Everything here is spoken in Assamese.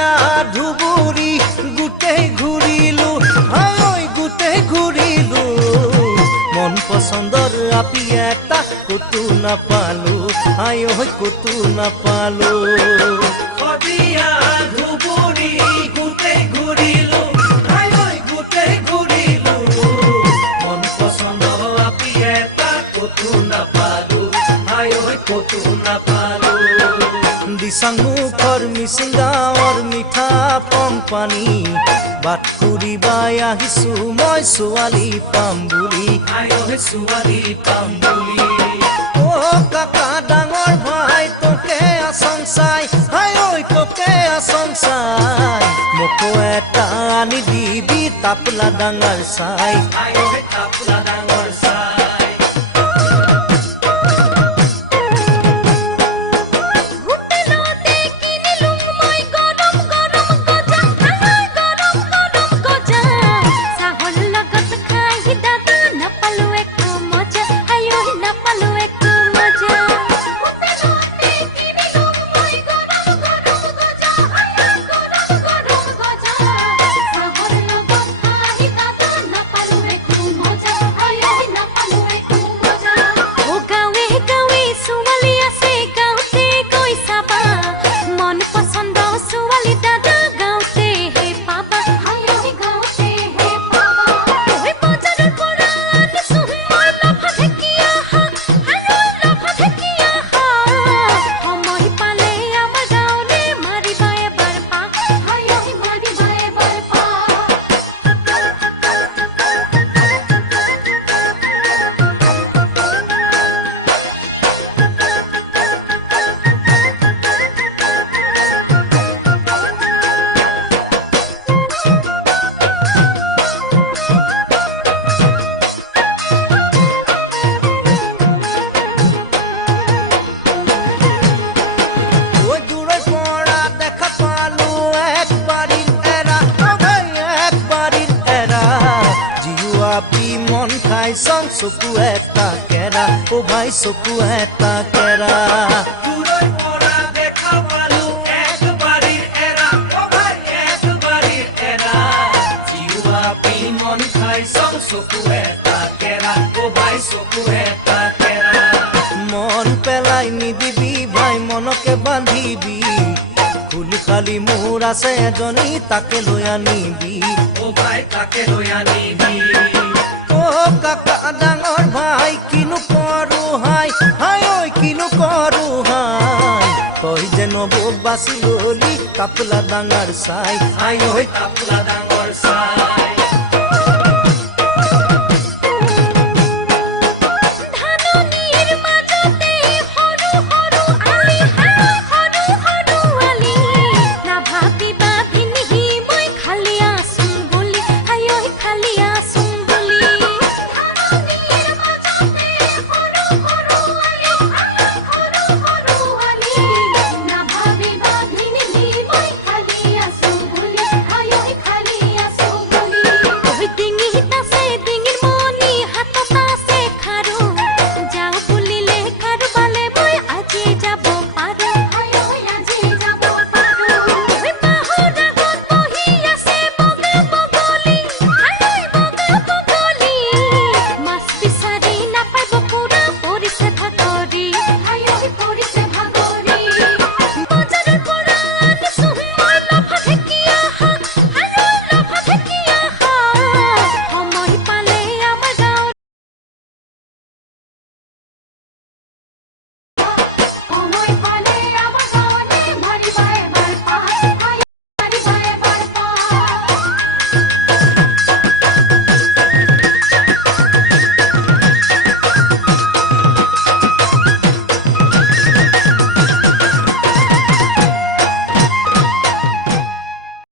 খদিয়া ধুবুৰী গোটেই ঘূৰিলো হাই গোটেই ঘূৰিলো মন পছন্দৰ আপি এটা কতো নাপালো হাই কতো নাপালো খদিয়া ধুবুৰী গোটেই ঘূৰিলো হাই গোটেই ঘূৰিলো মন পছন্দৰ আপি এটা কতো নাপালো হাই কতো নাপালো দিচাংমুখৰ মিচিং গাঁৱৰ মিঠা পম্পানী বাট ফুৰিবাই আহিছো মই ছোৱালী পাম বুলি ছোৱালী পাম বুলি অ কাকা ডাঙৰ ভাই তোকে আচং চাই হাই ঐ তোকে আচং চাই মোকো এটা আনি দিবি তাপলা ডাঙৰ চাই তাপলা ডাঙৰ চাই মন খাই চং চকু এটা কেৰা ও ভাই চকু এটা কেৰা দূৰৰ পৰা দেখা পালো একবাৰিৰ এৰা ও ভাই একবাৰিৰ এৰা জিৱা পি মন খাই চং চকু এটা কেৰা ও ভাই চকু এটা কেৰা মন পেলাই নিদিবি ভাই মনকে বান্ধিবি খুলি খালি মোৰ আছে এজনী তাকে লৈ আনিবি ও ভাই তাকে লৈ আনিবি কাকা ডাঙৰ ভাই কিনো কৰো হাই হাই ঐ কিনো কৰো হাই তই যেন বোক বাচি ললি তাপলা ডাঙৰ চাই হাই তাপলা ডাঙৰ চাই